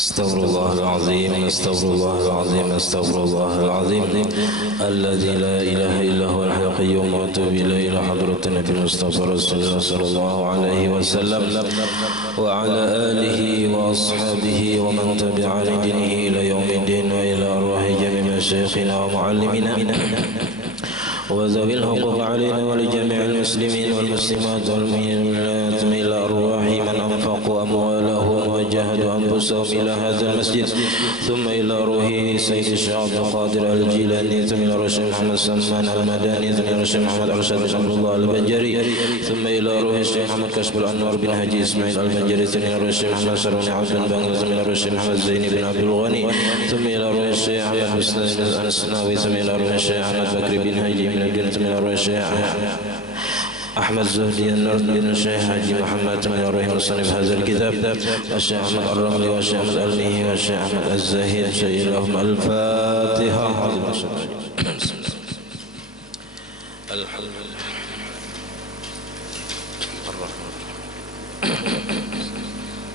استغفر الله العظيم استغفر الله العظيم استغفر الله العظيم الذي لا إله إلا هو الحي القيوم وأتوب إليه إلى حضرة النبي المصطفى رسول الله صلى الله عليه وسلم وعلى آله وأصحابه ومن تبع لدينه إلى يوم الدين وإلى أرواح جميع مشايخنا ومعلمنا وذوي الحقوق علينا ولجميع المسلمين والمسلمات والمؤمنات إلى أرواح من أنفقوا أموالهم وجاهدوا أنفسهم إلى هذا المسجد ثم إلى روح سيد الشيخ عبد القادر الجيلاني ثم إلى روح محمد سلمان المداني ثم إلى روح محمد أرشد بن عبد الله البنجري ثم إلى روح الشيخ محمد كشف الأنوار بن حجي إسماعيل البنجري ثم إلى روح محمد سروني عبد البنجري ثم إلى روح محمد زيني بن عبد الغني ثم إلى روح الشيخ أحمد حسن الأنسناوي ثم إلى روح الشيخ أحمد بكر بن حجي من الدين ثم إلى روح الشيخ أحمد زهدي النرد بن الشيخ حاجي محمد من الرحيم مصنف هذا الكتاب الشيخ أحمد الرملي والشيخ أحمد الميهي والشيخ أحمد الزاهد شيء لهم الفاتحة الحمد لله الرحمن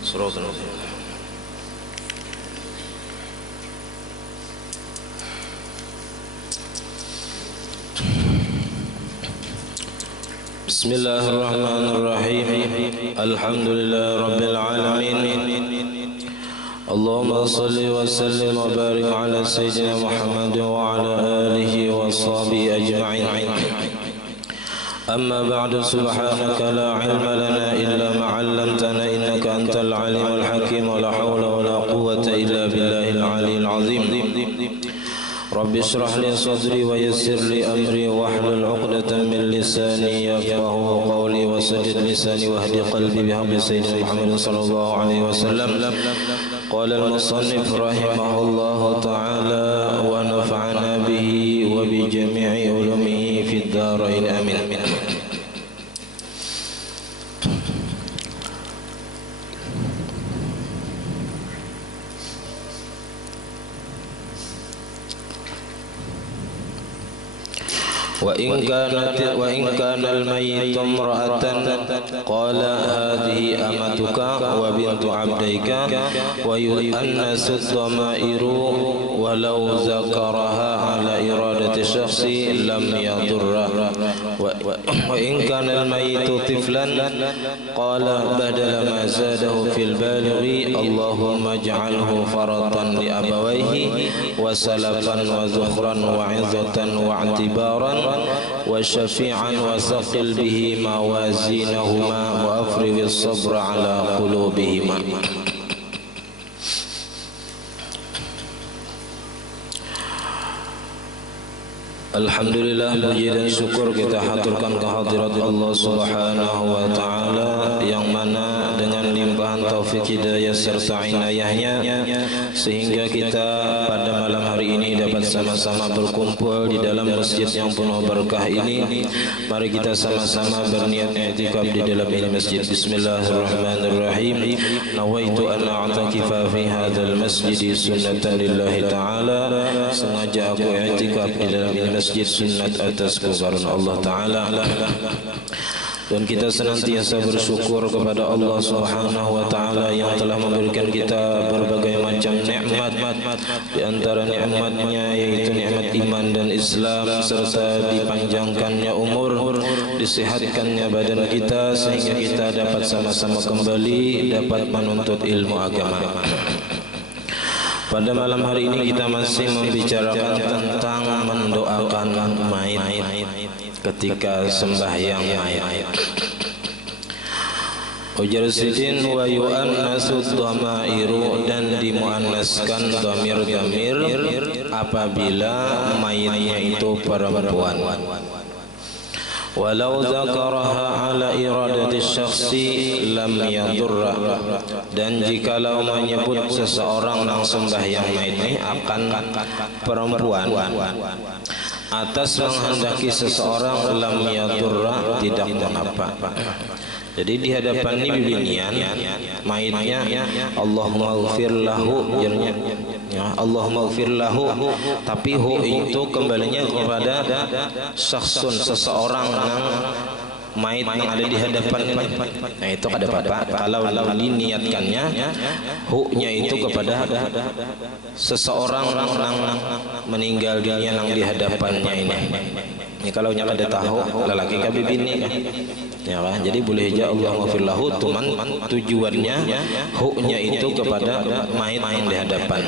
صراط العظيم بسم الله الرحمن الرحيم الحمد لله رب العالمين اللهم صل وسلم وبارك على سيدنا محمد وعلى آله وصحبه أجمعين أما بعد سبحانك لا علم لنا إلا ما علمتنا إنك أنت العليم الحكيم ولا حول ولا قوة إلا بالله العلي العظيم رب اشرح لي صدري ويسر لي أمري واحلل عقدة من لساني يفقهوا قولي وسدد لساني واهد قلبي بحق سيدنا محمد صلى الله عليه وسلم قال المصنف رحمه الله تعالى ونفعنا به وبجميع علومه في الدارين آمين وإن كان الميت امرأة قال هذه أمتك وبنت عبديك ويؤنس الضمائر ولو ذكرها على إرادة الشخص لم يضره وإن كان الميت طفلا قال بدل ما زاده في البالغ اللهم اجعله فرطا لأبويه وسلفا وذخرا وعظة واعتبارا وشفيعا وثقل به موازينهما وأفرغ الصبر على قلوبهما Alhamdulillah, puji dan syukur kita haturkan kehadirat Allah Subhanahu wa Ta'ala yang mana dengan limpahan taufik hidayah serta inayahnya sehingga kita pada malam hari ini dapat sama-sama berkumpul di dalam masjid yang penuh berkah ini. Mari kita sama-sama berniat i'tikaf di dalam ini masjid. Bismillahirrahmanirrahim. Nawaitu an a'takifa fi hadzal masjid sunnatan lillahi ta'ala. Sengaja aku i'tikaf di dalam ini masjid sunnat atas kebesaran Allah Ta'ala. Dan kita senantiasa bersyukur kepada Allah Subhanahu wa Ta'ala yang telah memberikan kita berbagai macam nikmat. Di antara nikmatnya yaitu nikmat iman dan Islam serta dipanjangkannya umur, disehatkannya badan kita sehingga kita dapat sama-sama kembali dapat menuntut ilmu agama. Pada malam hari ini kita masih membicarakan tentang mendoakan mayit ketika sembahyang mayit. Ujar sidin wa yu'annasu dhamairu, dan dimuannaskan dhamir-dhamir apabila mayitnya itu perempuan. Walau dzakaraha ala iradati syakhsi lam yadurra, dan jikalau menyebut seseorang yang sembahyang mayit ini akan perempuan atas menghendaki seseorang lam yadurra tidak mengapa. Jadi di hadapan ini bibinian mayitnya Allahumma ighfir lahu, ya Allahumma ighfir lahu, tapi hu itu kembalinya kepada syakhsun, seseorang yang mayit yang ada di hadapan ini. Nah itu kada apa-apa kalau diniatkannya huknya itu kepada seseorang yang meninggal dunia yang di hadapannya ini. Ini kalau nya kada tahu lelaki ka bini kan. Ya kan? Jadi boleh aja Allah ghafirlahu tuman tujuannya huknya itu kepada mayit yang di hadapan.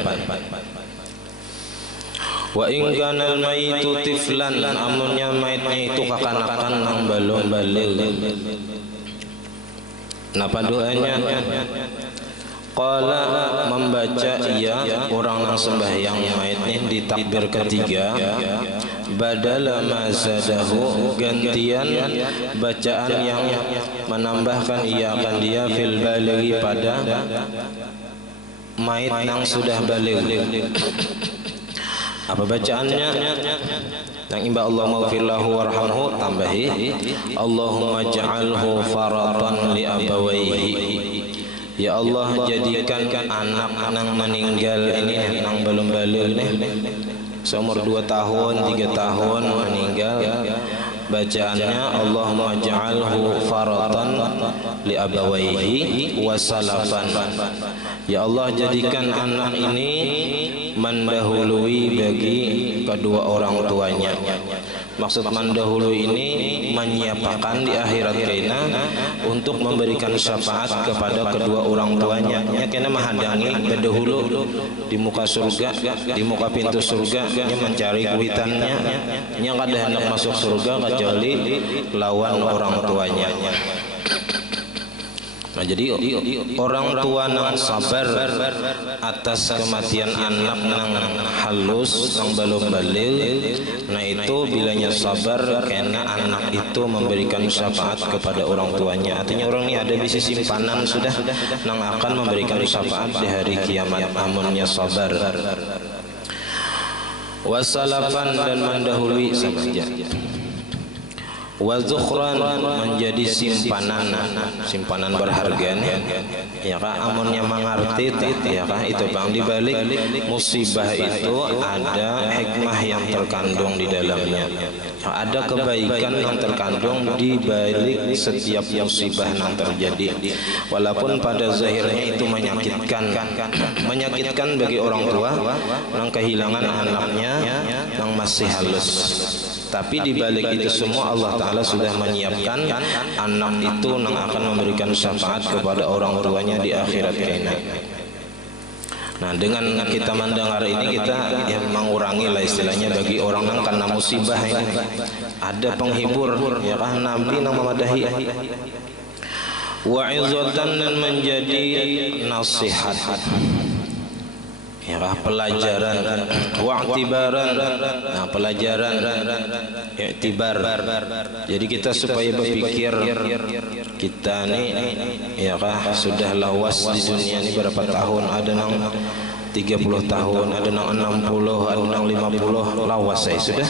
Wa in kana al-mayitu tiflan, amunnya mayitnya itu kekanakan nang belum balik. Napa doanya? Qala membaca ia orang yang sembahyang mayitnya di takbir ketiga, badala mazadahu gantian bacaan yang menambahkan ia akan dia fil balighi pada mayit yang sudah balik. Apa bacaannya? Yang imba Allah maghfirlahu warhamhu tambahi Allahumma ja'alhu faratan li abawaihi. Ya Allah jadikan anak yang meninggal ini yang belum balik nih seumur 2 tahun 3 tahun meninggal, bacaannya Allahumma ja'alhu faratan li abawaihi wa salafan. Ya Allah jadikan anak ini mendahului bagi kedua orang tuanya. Maksud mendahului ini menyiapkan di akhirat kena untuk memberikan syafaat kepada kedua orang tuanya. Nya kena menghadangi berdahulu di muka surga, di muka pintu surga, nya mencari kuitannya. Nya kada hendak masuk surga kecuali lawan orang tuanya. Nah jadi orang tua nang sabar atas kematian anak nang halus nang belum balik, nah itu bilanya sabar karena anak itu memberikan syafaat kepada orang tuanya. Artinya orang ini ada di simpanan sudah nang akan memberikan syafaat di hari kiamat amunnya sabar. Wasalafan dan mendahului saja. Wa zukhran menjadi simpanan berharga ya kah amunnya mengerti ya kah itu bang dibalik musibah itu ada hikmah yang terkandung di dalamnya, ada kebaikan yang terkandung di balik setiap musibah yang terjadi walaupun pada zahirnya itu menyakitkan bagi orang tua yang kehilangan anaknya yang masih halus. Tapi di balik itu semua Allah Ta'ala sudah menyiapkan anak itu yang akan memberikan syafaat kepada orang tuanya di akhirat kena. Nah dengan kita mendengar ini kita ya mengurangi lah istilahnya bagi orang yang kena musibah ini. Ada penghibur ya kan Nabi yang memadahi. Wa'izatan dan menjadi nasihat. Ya pelajaran wa'tibaran, nah pelajaran i'tibar. Jadi kita supaya berpikir kita nih ya kah sudah lawas di dunia ini berapa tahun, ada nang 30 tahun, ada nang 60, ada nang 50 lawas saya sudah.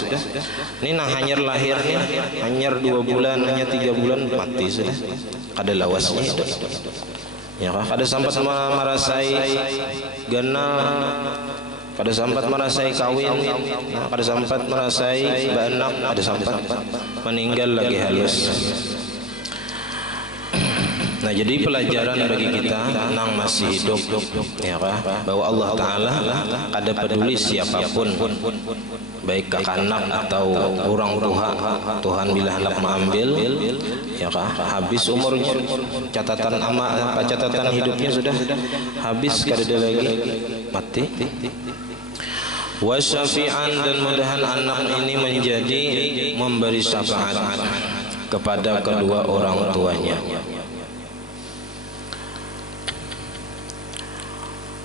Ini nang hanyar lahirnya hanyar 2 bulan, hanya 3 bulan mati sudah. Ada lawasnya itu. Ya kada sempat merasai genal, kada sempat merasai kawin, kada sempat merasai beranak, kada sempat meninggal lagi halus. Nah jadi pelajaran bagi kita yang masih hidup ya kah bahwa Allah Ta'ala kada peduli siapapun, baik kekanak atau orang tua, Tuhan bila hendak mengambil ya kah habis umurnya, catatan hidupnya sudah habis, kada ada lagi mati. Wasyafi'an dan mudahan anak ini menjadi memberi syafaat kepada kedua orang tuanya.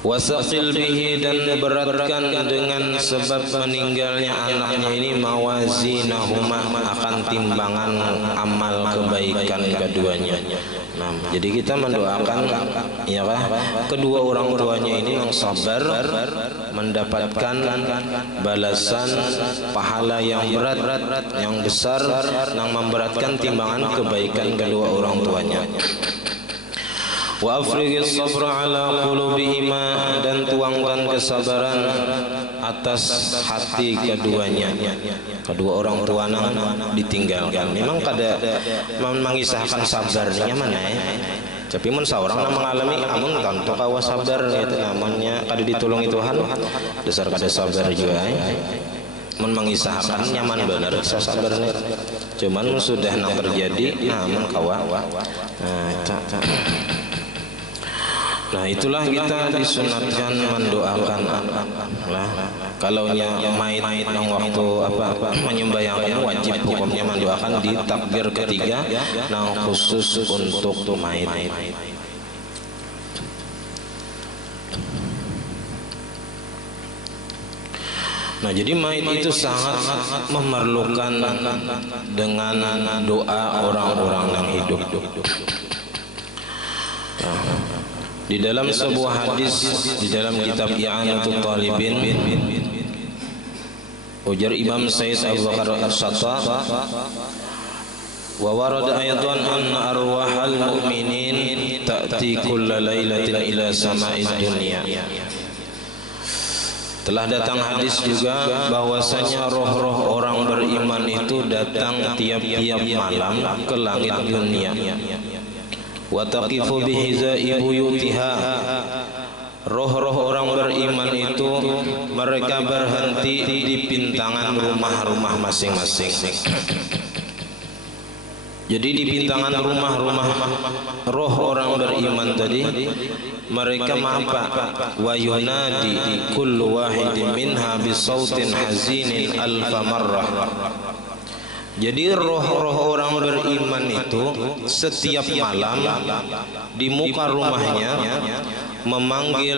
Wasaqil bihi dan beratkan dengan sebab meninggalnya anaknya ini mawazinahuma akan timbangan amal kebaikan keduanya. Nah, jadi kita mendoakan ya kah kedua orang tuanya ini yang sabar mendapatkan balasan pahala yang berat yang besar yang memberatkan timbangan kebaikan kedua orang tuanya. Wa afrighis sabra ala qulubihima, dan tuangkan kesabaran atas hati keduanya. Kedua orang tua nang ditinggalkan. Memang kada mengisahkan sabarnya mana ya. Tapi mun saurang nang mengalami amun tanto kawa sabar gitu namanya kada ditulungi Tuhan. Dasar kada sabar juga ya. Mun mengisahkan nyaman benar sabarnya. Cuman sudah nang terjadi namun kawa. Nah itulah kita disunatkan mendoakan lah. Kalau maid nang waktu menyembahyang wajib hukumnya mendoakan di takbir ketiga nang khusus untuk maid. Nah jadi maid itu sangat memerlukan dengan doa orang-orang yang hidup. Di dalam sebuah hadis di dalam kitab I'anatul Talibin, ujar Imam Sayyid Abu Bakar As-Satta, wa warada ayatan anna arwahal mu'minin ta'ti kulla lailatin ila sama'id dunya. Telah datang hadis juga bahwasanya roh-roh orang beriman itu datang tiap-tiap malam ke langit dunia. Wa taqifu bihizai buyutiha, roh-roh orang beriman itu mereka berhenti di pintangan rumah-rumah masing-masing. Jadi di pintangan rumah-rumah roh orang beriman tadi mereka apa? Wa yunadi kullu wahidin minha bisautin hazinin alfa marrah. Jadi roh-roh orang beriman itu setiap malam di muka rumahnya memanggil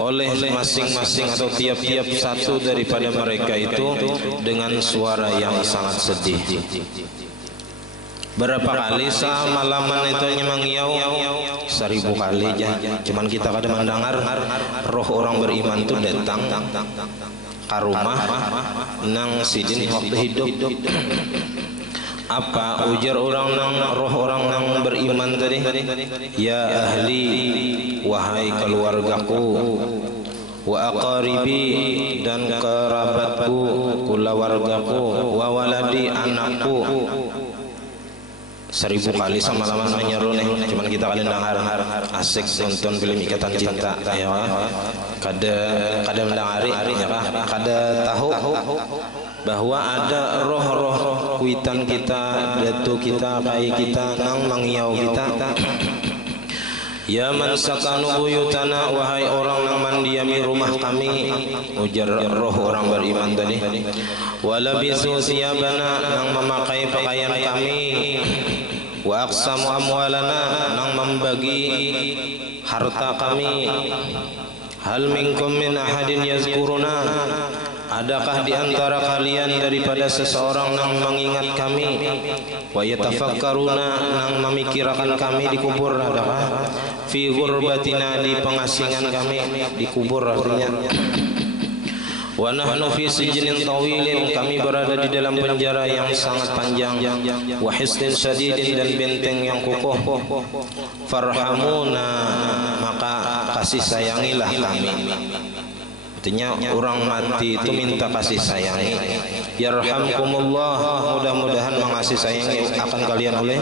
oleh masing-masing atau tiap-tiap satu daripada mereka itu dengan suara yang sangat sedih. Berapa kali malaman itu mengiau? 1000 kali aja. Cuman kita kadang mendengar roh orang beriman itu datang ke rumah nang sidin waktu hidup. Apa ujar orang nang roh orang nang beriman tadi? Ya ahli, wahai keluargaku, wa aqaribi, dan kerabatku, keluargaku, wa waladi, anakku. 1000 kali sama-sama menyeru nih. Cuman kita kalian dengar asik nonton film Ikatan Cinta ya. Kada mendengari ya kah? Kada tahu bahwa ada roh-roh kuitan kita, datu kita, kai kita nang mengiau kita. Ya man sakanu buyutana, wahai orang yang mendiami rumah kami, ujar roh orang beriman tadi. Walabisu siyabana, nang memakai pakaian kami. Wa aqsamu amwalana, nang membagi harta kami. Hal minkum min ahadin yazkuruna, adakah di antara kalian daripada seseorang yang mengingat kami? Wa yatafakkaruna, nang memikirkan kami di kubur, adakah? Fi ghurbatina, di pengasingan kami di kubur artinya. Wa nahnu fi sijnin tawilin, kami berada di dalam penjara yang sangat panjang. Wa hisnin syadidin, dan benteng yang kokoh. Farhamuna, maka kasih sayangilah kami. Artinya orang mati itu minta kasih sayangi. Yarhamkumullah, mudah-mudahan mengasih sayangi akan kalian oleh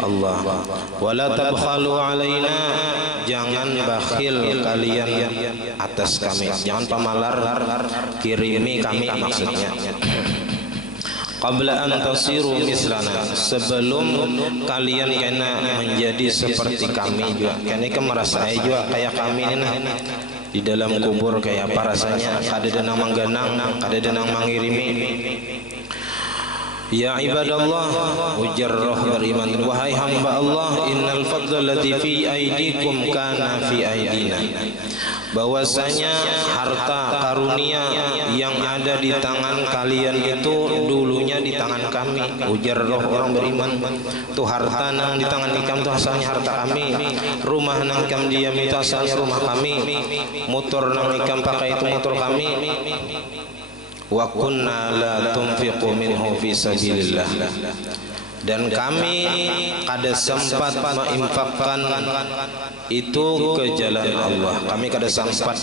Allah. Wala tabkhalu alaina, jangan bakhil kalian atas kami, jangan pamalar kirimi kami maksudnya. Qabla an tasiru mislana, sebelum kalian kena menjadi seperti kami juga. Kena merasa juga kayak kami ini di dalam kubur kayak apa rasanya, kada denang mangganang, kada denang mangirimi. Ya ibadallah, ujar roh beriman, wahai hamba Allah, innal fadla lati fi aidikum kana fi aidina, bahwasanya harta karunia yang ada di tangan kalian itu dulunya di tangan kami. Ujar roh orang beriman, tu harta nang di tangan ikam tu asalnya harta kami, rumah nang ikam diam itu asalnya rumah kami, motor nang ikam pakai itu motor kami. Wa kunna la tunfiqu minhu fi sabilillah, dan kami kada sempat menginfakkan itu ke jalan Allah. Kami kada sempat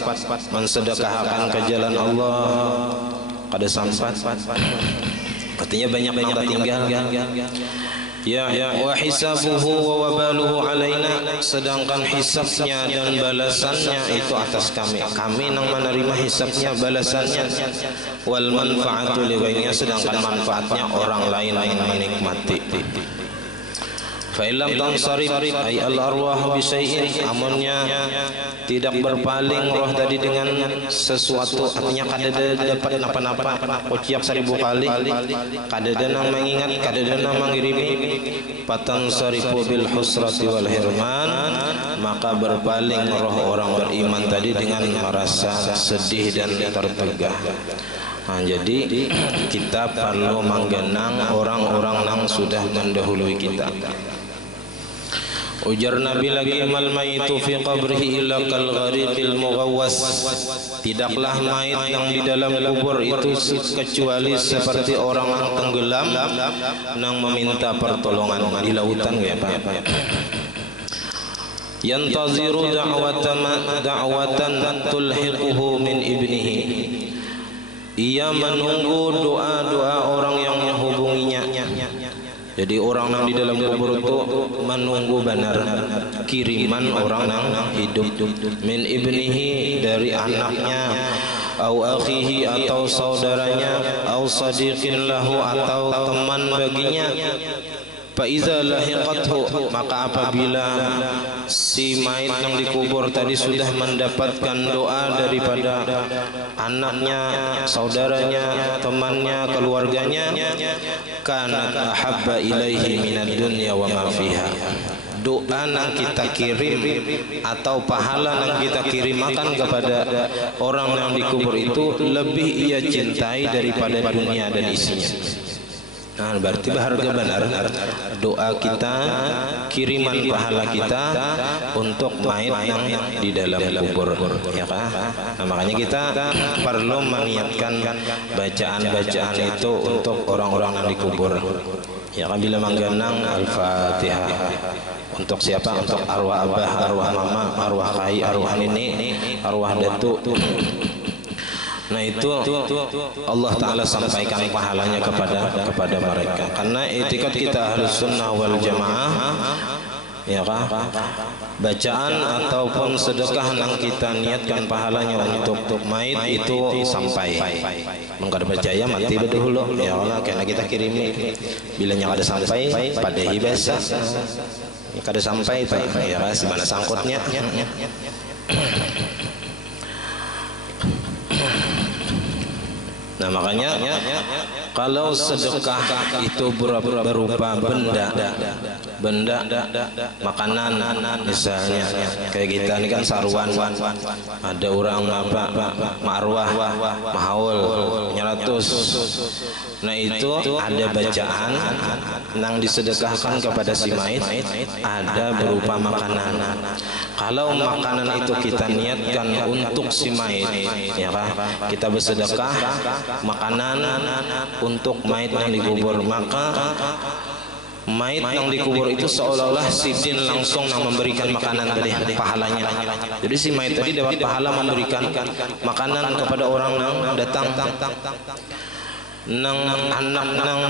mensedekahkan ke jalan Allah, kada sempat. Artinya banyak yang tertinggal. Ya, wa hisabuhu wa wabaluhu alaina, sedangkan hisabnya dan balasannya itu atas kami. Kami nang menerima hisabnya, balasannya. Wal manfaatu li ghairihi, sedangkan manfaatnya orang lain yang menikmati. Fa illam tansarif ay al arwah bi syai'in, amunnya tidak berpaling roh tadi dengan sesuatu, artinya kada dapat napa-napa ucap 1000 kali, kada nang mengingat, kada nang mengirimi, patansarifu bil husrati wal hirman, maka berpaling roh orang beriman tadi dengan merasa sedih dan tertegah. Nah, jadi kita perlu menggenang orang-orang yang sudah mendahului kita. Ujar Nabi lagi, mal maitu fi qabrihi illa kal ghariqil mughawwas, tidaklah mayit yang di dalam kubur itu kecuali seperti orang yang tenggelam yang meminta pertolongan di lautan, ya Pak. Yantaziru da'watan tulhiquhu min ibnihi, ia menunggu doa-doa orang yang menghubunginya. Jadi orang yang di dalam kubur itu menunggu benar kiriman orang yang hidup, min ibnihi, dari anaknya, au akhihi, atau saudaranya, au sadiqin lahu, atau teman baginya. Fa iza lahiqathu, maka apabila si mayit yang dikubur tadi sudah mendapatkan doa daripada anaknya, saudaranya, temannya, keluarganya, kanat ahabba ilaihi minad dunya wa ma fiha, doa yang kita kirim atau pahala yang kita kirimkan kepada orang yang dikubur itu lebih ia cintai daripada dunia dan isinya. Nah, berarti berharga benar doa kita, kiriman pahala kita untuk mayit yang di dalam kubur, ya kan? Nah, makanya kita perlu meniatkan bacaan-bacaan itu untuk orang-orang yang dikubur, ya kan? Bila menggenang Al-Fatihah untuk siapa? Untuk arwah abah, arwah mama, arwah kai, arwah nenek, arwah datuk. Nah, itu Allah Ta'ala sampaikan pahalanya kepada mereka, karena etikat kita Ahlus Sunnah wal Jamaah, ya kan? Bacaan ataupun sedekah yang kita niatkan pahalanya untuk mayit itu sampai. Mengkada percaya mati berdahulu, ya Allah, karena kita kirimi bilanya ada sampai pada hibasa, kada sampai ya kan? Di mana sangkutnya? Nah, makanya kalau sedekah itu berupa benda makanan, misalnya kayak kita ini kan saruan, ada orang apa marwah mahaul 100. Nah, itu ada bacaan yang disedekahkan kepada si mayit, ada berupa makanan. Kalau makanan itu kita niatkan untuk si mayit, ya kan, kita bersedekah makanan untuk mayit yang dikubur, maka mayit yang dikubur itu seolah-olah si jin langsung yang memberikan makanan tadi, pahalanya. Jadi si mayit tadi dapat pahala memberikan makanan kepada orang yang datang. Nang anak nang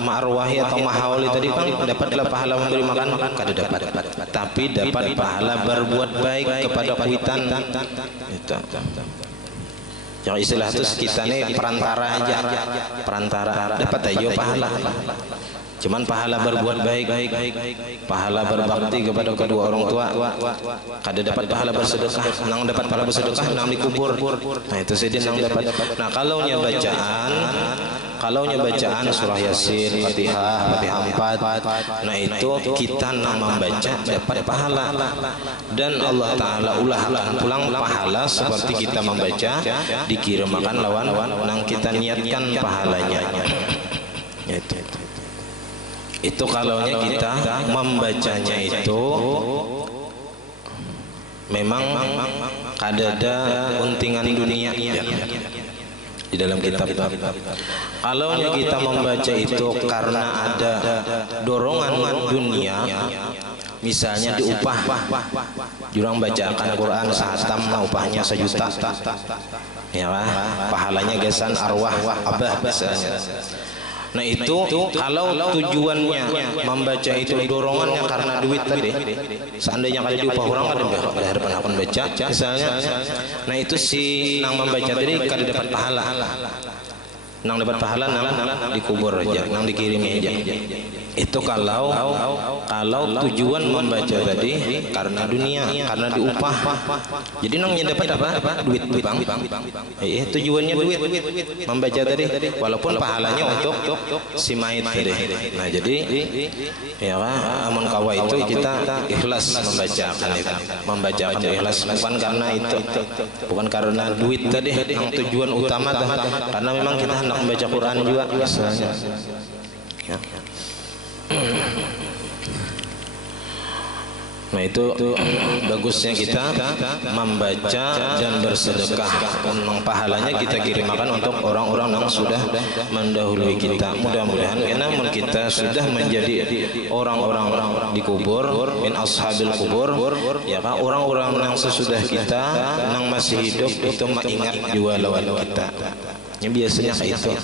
ma'arwahi atau mahawali tadi pang dapatlah pahala memberi makan, kada dapat, tapi dapat pahala berbuat baik kepada kuitan itu. Yang istilah itu kita nih perantara aja, perantara dapat aja pahala. Cuman pahala berbuat baik, pahala berbakti kepada kedua orang tua, kada dapat pahala bersedekah. Nang dapat pahala bersedekah nang dikubur. Nah, itu sedih nang dapat. Nah, kalau nya bacaan surah Yasin, Fatihah 4, nah itu kita nang membaca dapat pahala, dan Allah Ta'ala ulang pahala seperti kita membaca dikirimkan lawan nang kita niatkan pahalanya. Itu kalaunya kita membacanya itu memang kada ada untingan dunia, di dalam kitab. Kalau kita membaca itu karena ada dorongan dunia, misalnya diupah, jurang bacakan Quran sahatam upahnya 1 juta, ya kan? Pahalanya gesan arwah abah misalnya. Nah itu kalau tujuannya membaca itu dorongannya karena duit tadi, seandainya ada diupah orang kan ada harapan akan baca misalnya, nah itu si nang membaca tadi kada dapat pahala, nang dapat pahala nang dikubur aja, nang dikirimi aja. Itu kalau tujuan membaca tadi karena dunia, karena diupah. Jadi nangnya dapat apa? Duit bang. Tujuannya duit membaca tadi, walaupun pahalanya untuk si mayit tadi. Nah jadi ya amun kawa itu kita ikhlas membacakan itu, membacakan ikhlas bukan karena itu, bukan karena duit tadi yang tujuan utama, karena memang kita hendak membaca Quran juga misalnya. Ya. Nah itu bagusnya kita membaca dan bersedekah, pahalanya kita kirimkan untuk orang-orang yang sudah mendahului kita. Mudah-mudahan namun kita sudah menjadi orang-orang dikubur, min ashabil kubur, ya kan, orang-orang yang sesudah kita yang masih hidup itu mengingat juga lawan kita. Ya biasanya kayak itu.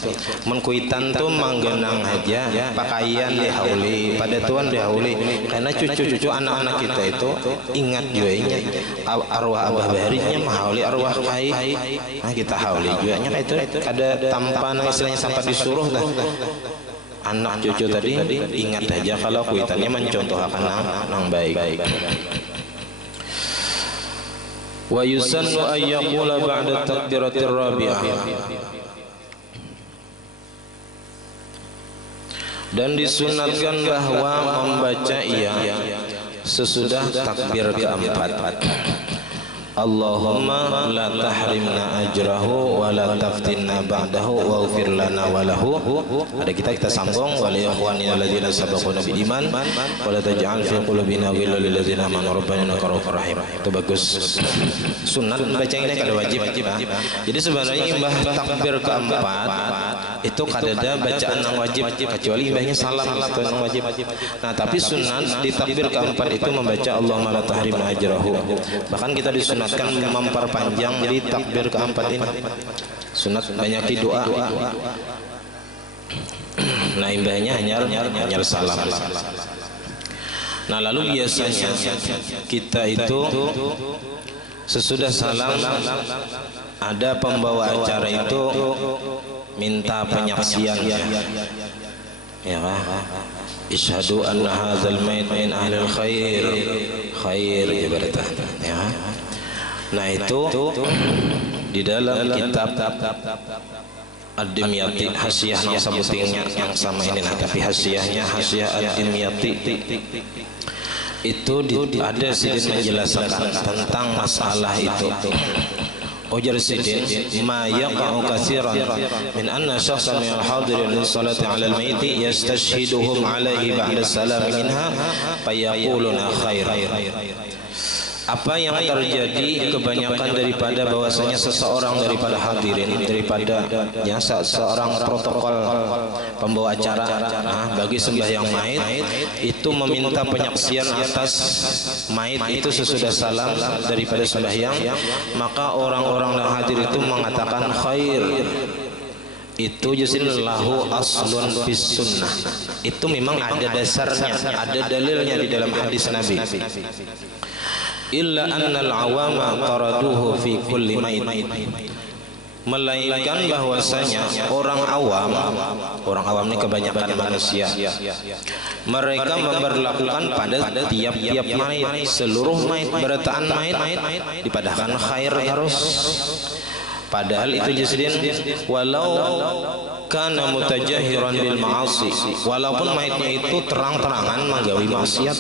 Menkuitan tuh manggenang aja, pakaian dihauli, pada tuan dihauli, karena cucu-cucu anak-anak kita itu ingat juga arwah abah baharinya mahauli arwah kai. Nah kita hauli juga nya itu ada tampan istilahnya sampai disuruh dah. Anak cucu tadi ingat aja kalau kuitannya mencontohkan nang baik. Wa yusannu an yaqula ba'da takbiratir rabi'ah. Dan disunatkan bahwa membaca sesudah takbir keempat. Allahumma la tahrimna ajrahu wa la taftinna ba'dahu waghfir lana wa lahu. Ada kita sambung wa li ikhwanina alladzina sabaquna bil iman wa la taj'al fi qulubina ghillan lil ladzina amanu rabbana innaka ra'ufur rahim. Itu bagus. Sunat baca ini kada wajib. Jadi sebenarnya imbah takbir keempat itu kada bacaan yang wajib kecuali imbahnya salam itu yang wajib. Nah tapi sunat di takbir keempat itu membaca Allahumma la tahrimna ajrahu. Bahkan kita disunat memperpanjang jadi takbir keempat ini. Sunat banyak di doa. Nah imbahnya hanya salam. Nah lalu biasanya kita itu sesudah salam ada pembawa acara itu minta penyaksian ya isyhadu anna hadzal mayit min ahlil khair ibaratah ya. Nah itu di dalam kitab Ad-Dimyati hasyiah yang sebutingnya yang sama ini, nah tapi hasyiahnya hasyiah Ad-Dimyati itu ada sedikit menjelaskan tentang masalah itu. Ujar sidin ma yaqa'u katsiran min anna syakhsan min al-hadirin lis-salati 'ala al-mayyit yastashhiduhum 'alaihi ba'da salam minha fayaquluna khair. Apa yang terjadi kebanyakan daripada bahwasanya seseorang daripada hadirin, daripada ya seorang protokol pembawa acara bagi sembahyang mayit itu meminta penyaksian atas mayit itu sesudah salam daripada sembahyang, maka orang-orang yang hadir itu mengatakan khair. Itu justru lahu aslun fis sunnah. Itu memang ada dasarnya, ada dalilnya di dalam hadis Nabi. Illa annal awama taraduhu fi kulli mayit. Melainkan bahwasanya orang awam ini kebanyakan manusia, mereka memperlakukan pada tiap-tiap mayit, seluruh mayit, berataan mayit dipadahkan khair harus. Padahal itu justru walau kana mutajahiran bil ma'asi, walaupun mayitnya itu terang-terangan menggawi maksiat,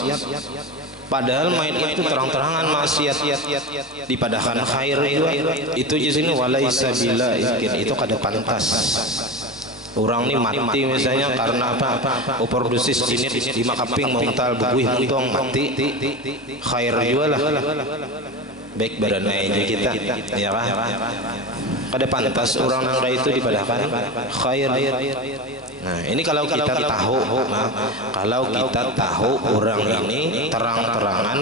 padahal mayit itu terang-terangan maksiat dipadahkan khair itu justru walaisa bila itu kada pantas. Orang ini mati misalnya karena apa? Overdosis jinit di makaping mengtal bubuih muntong mati, khair juga lah. Baik baranai kita ya kan? Kada pantas orang nang itu dipadahkan khair. Nah, ini kalau kita tahu, kalau kita tahu orang ini terang-terangan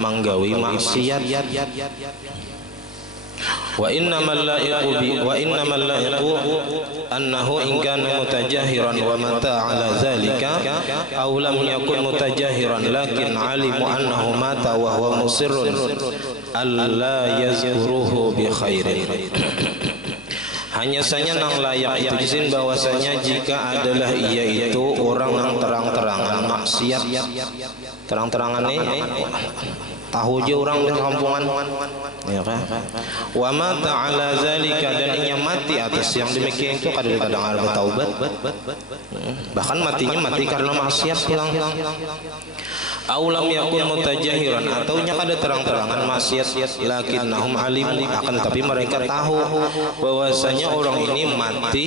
menggawi maksiat. Wa innamal laiqu annahu in kana mutajahiran wa mata ala zalika aw lam yakun mutajahiran lakin alimu annahu mata wa huwa musirrun alla yazkuruhu bi khairin. Hanya saja nang layak itu izin bahwasanya jika adalah ia itu orang yang terang-terangan maksiat, terang-terangan ini tahu je orang di kampungan, ya kan? Wa mata ala zalika, dan ia mati atas yang demikian itu kadang-kadang ada bertaubat, bahkan matinya mati karena maksiat pulang. Aulam yakun mutajahiran, atau nya kada terang-terangan maksiat lakinnahum alim, akan tapi mereka tahu bahwasanya orang ini mati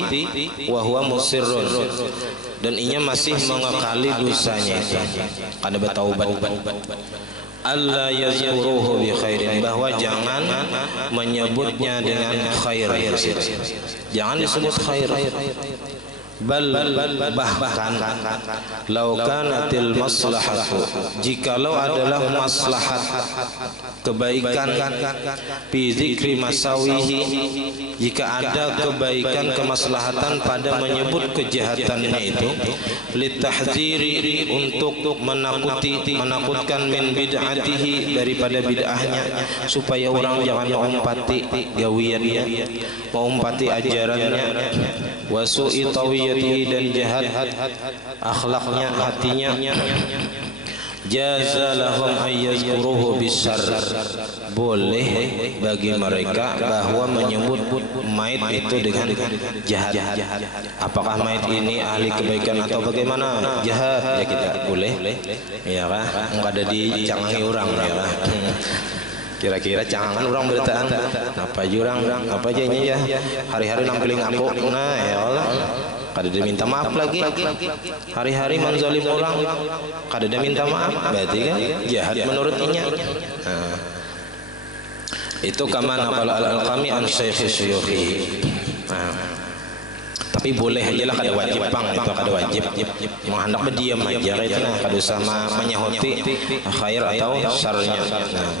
wa huwa musirrun, dan ia masih mengekali dosanya itu kada bertaubat. Allah yazkuruhu bi khairin, bahwa jangan menyebutnya dengan khair, jangan disebut khair. Bal bahkan lau kanatil maslahatu, jikalau adalah maslahat kebaikan, fi zikri masawihi, jika ada kebaikan kemaslahatan pada menyebut kejahatannya itu, litahdziri, untuk menakutkan min bid'atihi, daripada bid'ahnya, supaya orang jangan mengumpati gawiannya, mengumpati ajarannya, wa su'i tawiyatihi, dan jahat akhlaknya, hatinya. Jaza lahum ayyazkuruhu bisyarr, boleh bagi mereka bahwa menyebut mayit itu dengan jahat. Apakah mayit ini ahli kebaikan atau bagaimana? Jahat, ya kita boleh, ya kan? Enggak ada dicangangi orang, ya. Kira-kira cangangan orang beritaan apa jurang, apa aja ini ya, hari-hari nampiling aku, nah ya Allah, kada diminta maaf lagi, hari-hari menzalim orang, kada diminta maaf, berarti kan jahat menurut inya. Nah, itu kama naqal al-Alqami an syekh syuyukhi. Tapi boleh aja lah, kada wajib bang, itu kada wajib. Yang hendak berdiam aja itu, nah kada usah menyahuti khair atau syarnya. Nah,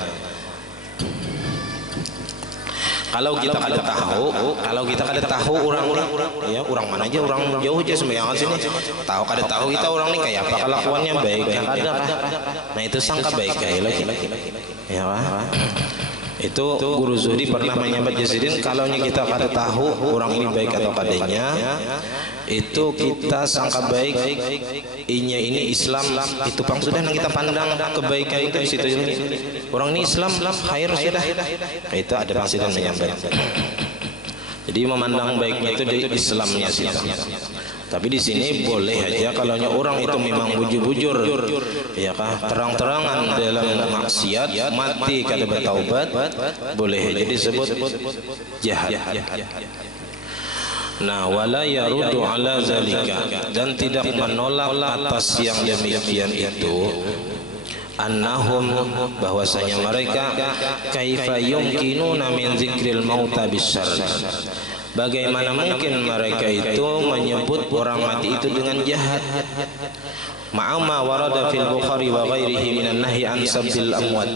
kalau kita kada tahu orang-orang, ya orang mana aja, orang jauh aja sembayangan sini, tahu kada tahu kita orang ini kayak apa kelakuannya, baik yang ada kah? Nah itu sangka baik kayak lagi, ya kan? Itu Guru Zuhdi pernah menyambat Yazidin, kalau kita kada tahu orang ini baik atau kadanya, itu kita sangka baik, inya ini Islam, itu pang sudah kita pandang kebaikan itu di situ. Orang ini Islam, khair sudah. Itu ada pangsidan menyambat. Jadi memandang baiknya itu di Islamnya sih. Tapi di sini boleh aja kalau orang itu memang bujur-bujur, ya kah, terang-terangan dalam maksiat, mati kada bertaubat, boleh aja disebut jahat. Nah, wala yarudu ala zalika, dan tidak menolak atas yang demikian itu, annahum, bahwasanya mereka, kaifa yumkinuna min zikril mauta bisyarr, bagaimana mungkin mereka itu menyebut orang mati itu dengan jahat, ma'ama warada fil Bukhari wa ghairihi minan nahi an sabbil amwat,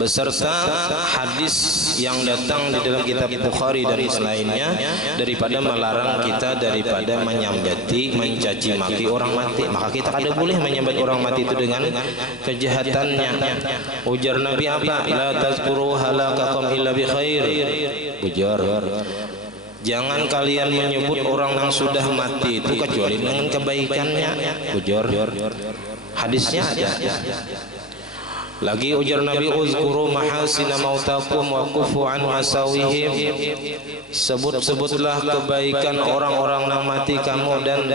beserta hadis yang datang di dalam kitab Bukhari dan selainnya daripada melarang kita daripada menyambati, mencaci maki orang mati. Maka kita kada boleh menyambat orang mati itu dengan kejahatannya. Ujar Nabi apa? La tazkuru halakakum illa bi khair. Ujar, jangan kalian menyebut orang yang sudah mati itu kecuali dengan kebaikannya. Ujar, hadisnya ada. Lagi ujar Nabi, uzkuru mahasina mautakum wa kufu an masawihim, sebut-sebutlah kebaikan orang-orang yang mati kamu dan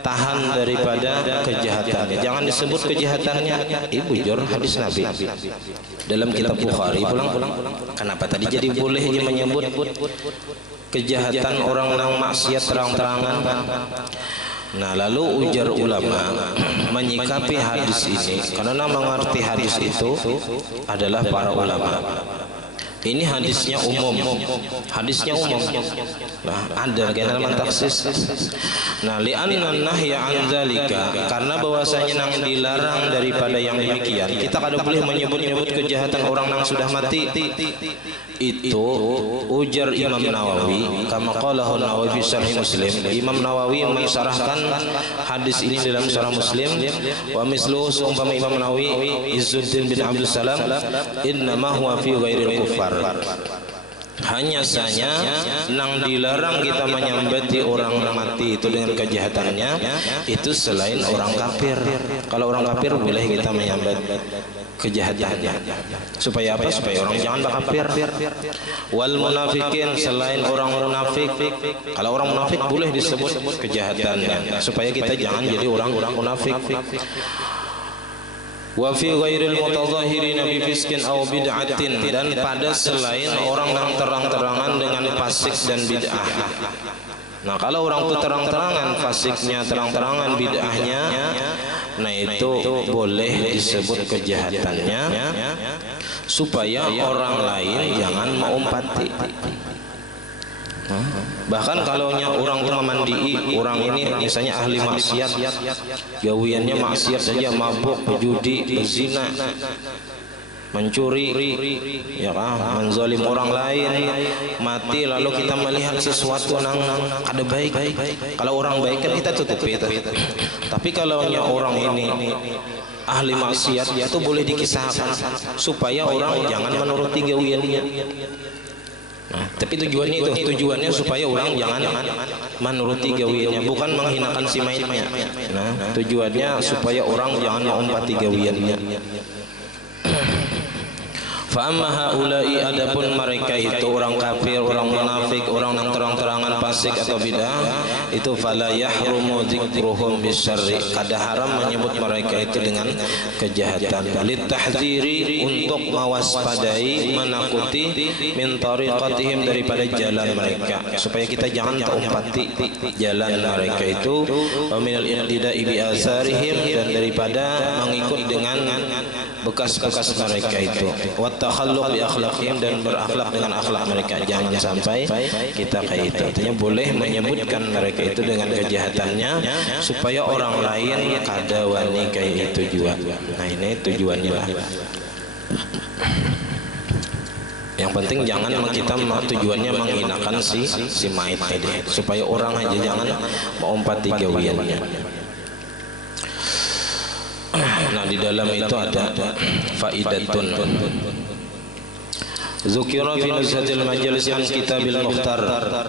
tahan daripada kejahatannya. Jangan disebut kejahatannya. Ibu jur hadis Nabi dalam kitab Bukhari. Pulang. Kenapa tadi jadi boleh dia menyebut kejahatan orang yang maksiat terang-terangan? Nah, lalu ujar ulama menyikapi hadis ini, karena mengerti hadis itu adalah para ulama. Ini hadisnya umum. Hadisnya umum. Nah, ada kenal taksis. Nah, li'anna nahya an dzalika, karena bahwasanya nang dilarang daripada yang demikian. Kita kada boleh menyebut-nyebut kejahatan orang yang sudah mati. Itu ujar Imam Nawawi, kama qalahu Nawawi fi Sahih Muslim. Imam Nawawi mensyarahkan hadis ini dalam Sahih Muslim. Wa misluhu seumpama Imam Nawawi Izzuddin bin Abdul Salam, inna ma huwa fi ghairil kuffar. Hanya saja nang dilarang kita menyambati orang mati itu dengan kejahatannya itu selain orang kafir. Kalau orang kafir boleh kita menyambat kejahatannya. Supaya apa? Supaya orang jangan kafir. Wal munafikin, selain orang munafik. Kalau orang munafik boleh disebut kejahatannya supaya kita jangan jadi orang munafik. Wa fi ghairil mutazahirin bi fiskin aw bid'atin, dan pada selain orang yang terang-terangan dengan fasik dan bid'ah. Nah, kalau orang itu terang-terangan fasiknya, terang-terangan bid'ahnya, nah itu boleh disebut kejahatannya supaya orang lain jangan mengumpati. Bahkan kalau orang itu memandii orang ini misalnya ahli maksiat, gawiannya maksiat saja, mabuk, berjudi, berzina, mencuri, ya kan, menzalim orang lain, mati lalu kita melihat sesuatu yang ada baik. Kalau orang baik kan kita tutupi itu. Tapi kalau orang ini ahli maksiat, itu boleh dikisahkan supaya orang jangan menuruti gawiannya. Nah, tapi tujuannya supaya orang jangan menuruti gawiannya, bukan menghinakan si mayitnya. Nah, tujuannya supaya orang jangan mengumpati gawiannya. Fa amma haula'i, adapun mereka itu orang kafir, orang munafik, orang yang terang-terangan fasik atau bid'ah, itu fala yahrumu dzikruhum bisyarri, kada haram menyebut mereka itu dengan kejahatan. Litahdziri, untuk mewaspadai, menakuti, min tariqatihim, daripada jalan mereka, supaya kita jangan terumpati jalan mereka itu, wa minal iqtida'i bi asarihim, dan daripada mengikut dengan bekas-bekas mereka itu, wa takhalluq bi akhlaqihim, dan berakhlak dengan akhlak mereka. Jangan sampai kita kayak itu. Artinya boleh menyebutkan mereka itu dengan kejahatannya supaya orang lain kada wani kayak itu juga. Nah, ini tujuannya lah. Yang penting jangan kita tujuannya menghinakan si mayit tadi, supaya orang aja jangan mengumpati gawiannya. Nah, di dalam itu ada faidatun. Zukira fi nuzhatil majalis an kitabil mukhtar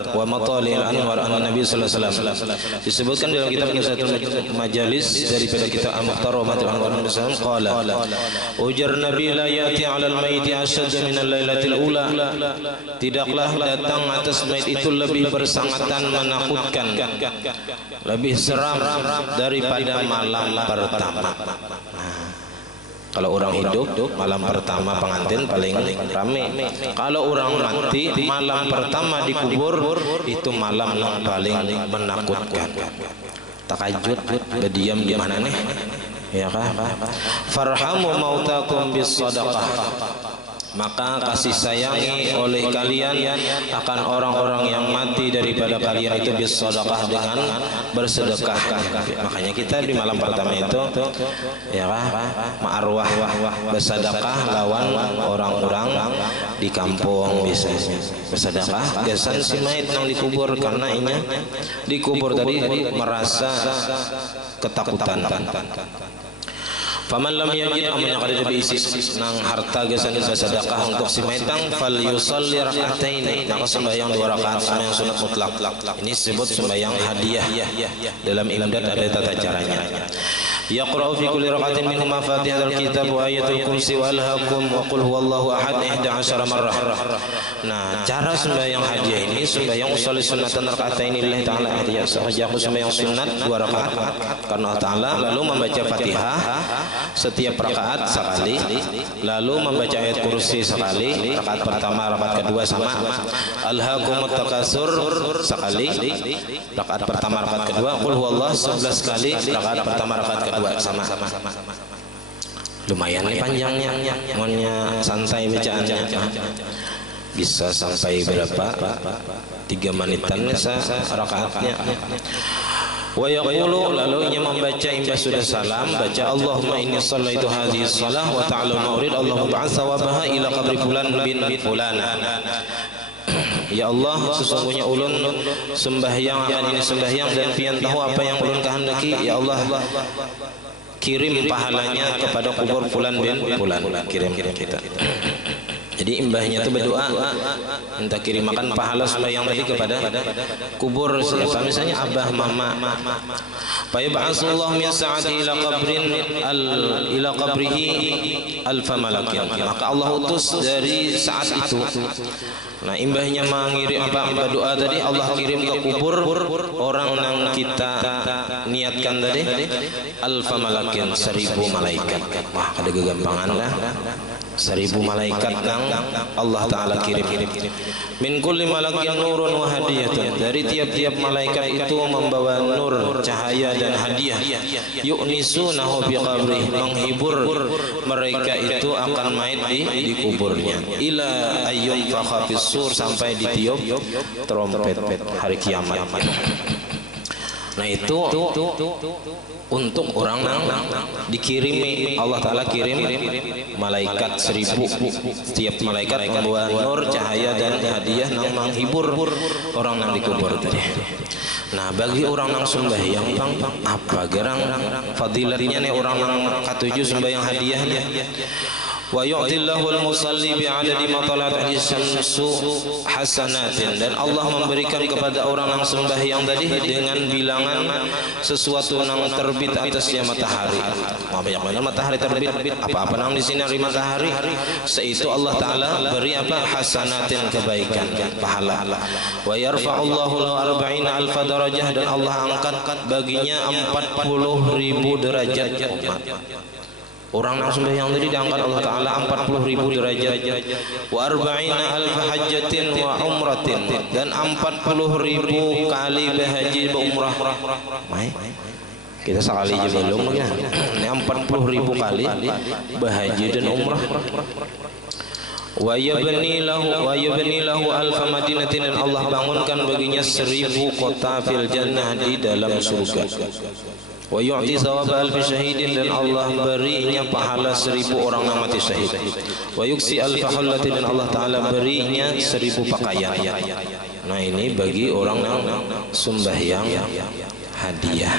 wa matalil anwar an nabi sallallahu alaihi wasallam. Disebutkan dalam kitab nuzhatul majalis daripada kitab al-mukhtar wa matalil anwar an nabi sallallahu alaihi wasallam, qala ujar nabi la yati 'ala al-mayyit ashad min al-lailatil ula, tidaklah datang atas mayit itu lebih bersangatan, menakutkan, lebih seram daripada malam pertama. Kalau orang hidup, malam pertama pengantin paling rame. Kalau orang mati, malam pertama dikubur, itu malam yang paling menakutkan. Takajud, berdiam di mana nih? Ya kan? Farhamu mautakum bis sadaqah, maka kasih sayangi oleh kalian akan orang-orang yang mati daripada kalian itu bersedekah, dengan bersedekah. Makanya kita di malam pertama itu ya ma'arwah bersedekah lawan orang-orang di kampung, biasanya bersedekah gesan si mayit yang dikubur, karena ini dikubur tadi merasa ketakutan. Faman lam yajid, amanya kada diisi nang harta gesan sedekah untuk si mayitang, fal yusalli rak'atain, maka sembahyang 2 rakaat, sembahyang sunat mutlak. Ini disebut sembahyang hadiah. Dalam ibadat ada tata caranya. Yaqra'u fi kulli rak'atin minhuma Fatihatul Kitab wa ayatul kursi wa alhaakum wa qul huwallahu ahad 11 marrah. Nah, cara sembahyang hadiah ini sembahyang usolli sunatan rak'atain lillahi ta'ala hadiah. Sahaja aku sembahyang sunat 2 rakaat karena Allah Ta'ala, lalu membaca Fatihah setiap rakaat sekali, lalu membaca ayat kursi sekali, rakaat pertama, rakaat kedua sama. Alhaakumut takasur sekali, rakaat pertama, rakaat kedua. Qul huwallahu 11 kali, rakaat pertama, rakaat kedua sama. Lumayan nih panjangnya, mohonnya santai bacaannya. bisa sampai berapa? 3 menitan rakaatnya. Wa yaqulu, lalu ia membaca imbas sudah salam, baca Allahumma inni shallaitu hadhihi shalah wa ta'ala maurid Allahumma ba'ats thawabaha ila qabri fulan bin fulana. Ya Allah, sesungguhnya ulun sembahyang akan ini sembahyang dan pian tahu apa yang ulun kehendaki. Ya Allah, kirim pahalanya kepada kubur fulan bin fulan. Kirim kita. Jadi imbahnya itu berdoa minta kirimakan pahala sembahyang tadi kepada kubur siapa, misalnya abah, mama. Fa yab'atsullahu min sa'ati ila qabrihi alfa malakin. Maka Allah utus dari saat itu. Nah, imbahnya mengirim apa doa tadi, Allah kirim ke kubur orang yang kita niatkan tadi alfa malakin, 1000 malaikat. Wah, ada kegampangan lah. 1000 malaikat yang Allah Ta'ala kirim. Min kulli malakin nurun wa hadiyatun. Dari tiap-tiap malaikat itu membawa nur, cahaya dan hadiah. Yu'nisunahu biqabrih, menghibur mereka itu akan main di kuburnya. Ila ayyum fakhafis sur, sampai ditiup trompet hari kiamat. Nah itu untuk orang yang dikirimi, Allah Ta'ala kirim malaikat 1000. Setiap malaikat membawa nur, cahaya dan hadiah yang menghibur orang yang dikubur tadi. Nah, bagi orang yang sembahyang apa gerang fadilatnya nih orang yang katuju sembahyang hadiahnya. Wa yu'tillahu al-musalli bi'adadi ma talat alaihi syamsu hasanatin, dan Allah memberikan kepada orang yang sembahyang tadi dengan bilangan sesuatu yang terbit atasnya matahari. Banyak mana matahari terbit, apa-apa nang di sini hari matahari, seitu Allah Ta'ala beri apa? Hasanatin, kebaikan, pahala. Wa yarfa'ullahu lahu 40,000 darajah, dan Allah angkat baginya 40.000 derajat. Orang yang sembahyang tadi diangkat Allah Ta'ala 40.000 derajat. Wa 40,000 hajjatin wa umratin, dan 40.000 kali berhaji berumrah. Kita sekali aja belum lagi. Ini 40.000 kali berhaji dan umrah. Wa yabni lahu alfa madinatin, dan Allah bangunkan baginya 1000 kota fil jannah di dalam surga. Wa yu'ti thawaba alfi syahidin, dan Allah berinya pahala 1000 orang yang mati syahid. Wa yuksi alfa hullati, dan Allah Ta'ala berinya 1000 pakaian. Nah, ini bagi orang yang sembahyang hadiah,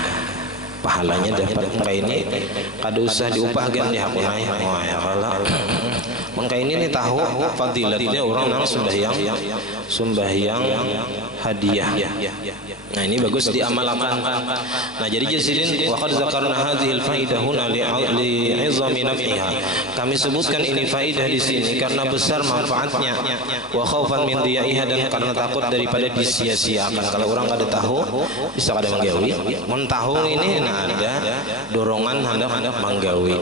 pahalanya dapat. Maka ini kada usah diupah gan dihapunai. Wah ya Allah. Maka ini nih tahu fadilatnya orang yang sembahyang hadiah. Nah, ini bagus diamalkan. Nah, jadi jasirin wa qad zakarna hadhil faidah huna li 'izami naf'iha. Kami sebutkan ini faidah di sini karena besar manfaatnya. Wa khaufan min dhiyaiha, dan karena takut daripada disia-siakan. Kalau orang kada tahu bisa kada menggawi. Mun tahu ini ada dorongan hendak menggawi.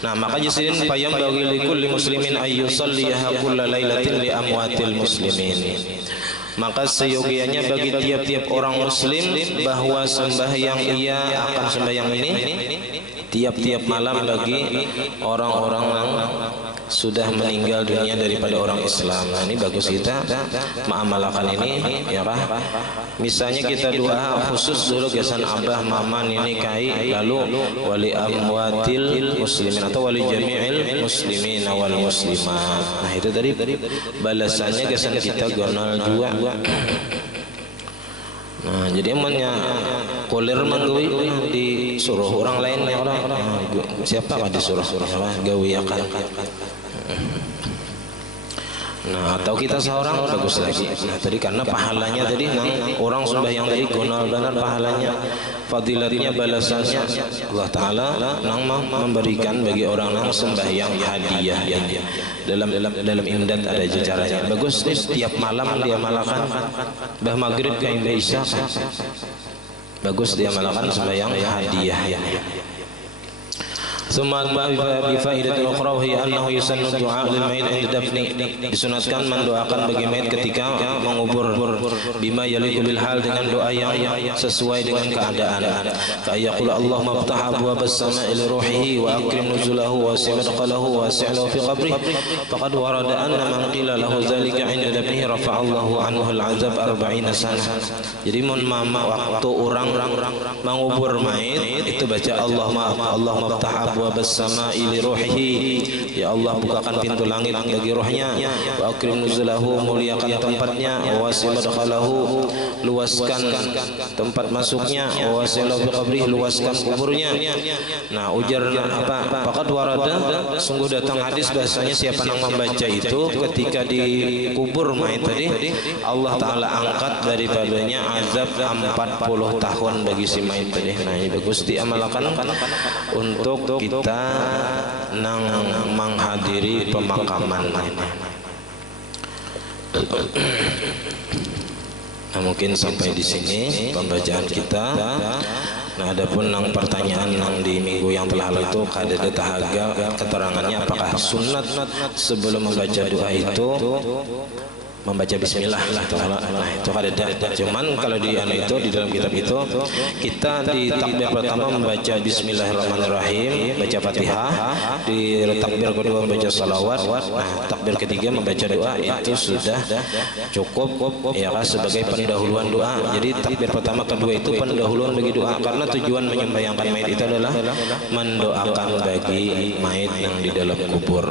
Nah, maka jasirin payam bagi likulli muslimin ayyusalliha kulla lailatin li amwatil muslimin. Maka seyogianya bagi tiap-tiap orang muslim bahwa sembahyang ia akan sembahyang ini tiap-tiap malam bagi orang-orang yang sudah meninggal dunia daripada orang Islam. Nah, ini bagus kita mengamalkan ini, ya kah? Misalnya kita doa khusus dulu gesan abah mama ini kai, lalu wali amwatil muslimin atau wali jami'il muslimin wal muslimat. Nah, itu tadi balasannya gesan kita gonal dua. Nah, jadi emangnya koler manggawi disuruh orang lain, orang siapa kan disuruh gawi akan. Nah, atau kita seorang bagus lagi. Nah, tadi karena pahalanya tadi orang sembahyang tadi gonal benar pahalanya, fadilatnya, balasannya Allah Ta'ala nang memberikan bagi orang yang sembahyang hadiah. Dalam imdad ada caranya. Bagus nih setiap malam dia malakan bah maghrib ke imbah isya. Bagus dia malakan sembahyang hadiah. Summa bi faidatil ukhra wa hiya annahu yusannu du'a lil mayit 'inda dafni. Disunatkan mendoakan bagi mayit ketika mengubur bima yaliqu bil hal, dengan doa yang sesuai dengan keadaan. Fa yaqulu Allahumma iftah abwaabas samaa'i li ruhihi wa akrim nuzulahu wa wasi' madkhalahu wa wasi' lahu fi qabrihi. Faqad warada anna man qila lahu dzalika 'inda dafnihi rafa'allahu anhu al-'adzab 40 sanah. Jadi waktu orang mengubur mayit itu baca Allahumma iftah abwaabas samaa'i li ruhihi, ya Allah bukakan pintu langit bagi rohnya, wa akrim nuzulahu, muliakan tempatnya, wa wasi' madkhalahu, luaskan tempat masuknya, wa wasi' lahu fi qabrihi, luaskan kuburnya. Nah, ujar apa? Faqad warada, sungguh datang hadis bahasanya siapa yang membaca itu ketika dikubur mayit tadi, Allah Ta'ala angkat daripadanya azab 40 tahun bagi si mayit tadi. Nah, ini bagus diamalkan untuk kita nang menghadiri pemakaman. Nah, mungkin sampai di sini pembacaan kita. Nah, adapun nang pertanyaan nang di minggu yang telah lalu itu kada ada tahaga keterangannya apakah sunat sebelum membaca doa itu membaca bismillah lah. Nah, itu kada ada. Cuman kalau di itu di dalam kitab itu kita di takbir pertama membaca bismillahirrahmanirrahim, baca Fatihah, di takbir kedua membaca salawat, nah takbir ketiga membaca doa, itu sudah cukup ya kan sebagai pendahuluan doa. Jadi takbir pertama kedua itu pendahuluan bagi doa, karena tujuan menyembahyangkan mayit itu adalah mendoakan bagi mayit yang di dalam kubur.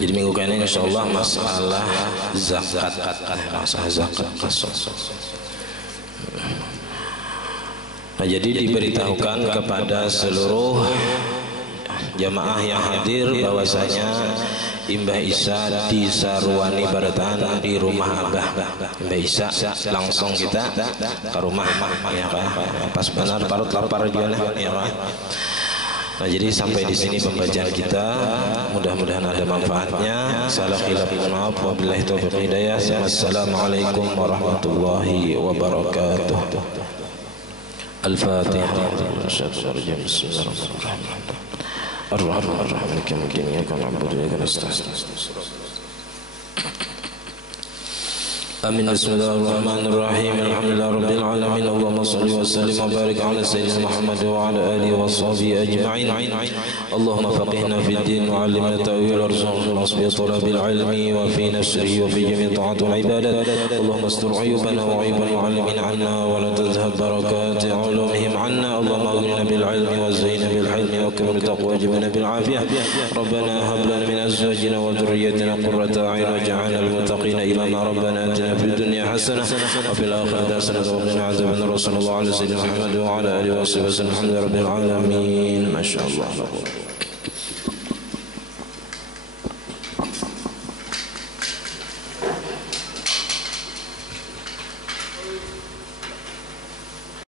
Jadi minggu ini insyaallah masalah zakat. Nah, jadi diberitahukan kepada seluruh jamaah yang hadir bahwasanya Imbah Isa di Sarwani Baratan di rumah Abah Imbah Isa, langsung kita ke rumah ya kan. Pas benar parut lapar juga ya kan. Nah, jadi sampai di sini pembacaan kita, mudah-mudahan ada manfaatnya. Salah khilaf maaf, wabillahi taufiq hidayah. Assalamualaikum warahmatullahi wabarakatuh. Al-Fatihah. Bismillahirrahmanirrahim. Ar-Rahmanir-Rahim. Maliki yaumiddin. Na'budu wa nasta'in. Amin. Bismillahirrahmanirrahim. Alhamdulillahirabbil alamin. Allahumma shalli wa sallim wa barik ala sayyidina Muhammad wa ala alihi wa sahbihi ajma'in. Allahumma faqihna fid din wa 'allimna ta'wil warzuqna bi talabil ilmi wa fi nasrihi wa fi jami' ta'ati wal ibadat. Allahumma astur 'uyubana wa 'uyubal mu'allimin 'anna wa la tadhhab barakati 'ulumihim 'anna. Allahumma aghnina bil 'ilmi wa zayyinna bil hilmi wa akrimna bil taqwa wa jibna bil 'afiyah. Rabbana hab lana min azwajina wa dhurriyyatina qurrata a'yun waj'alna lil muttaqina imama. Rabbana في الدنيا حسنة وفي الآخرة حسنة وقنا عذاب النار. صلى الله على سيدنا محمد وعلى آله وصحبه وسلم. الحمد لله رب العالمين. ما شاء الله.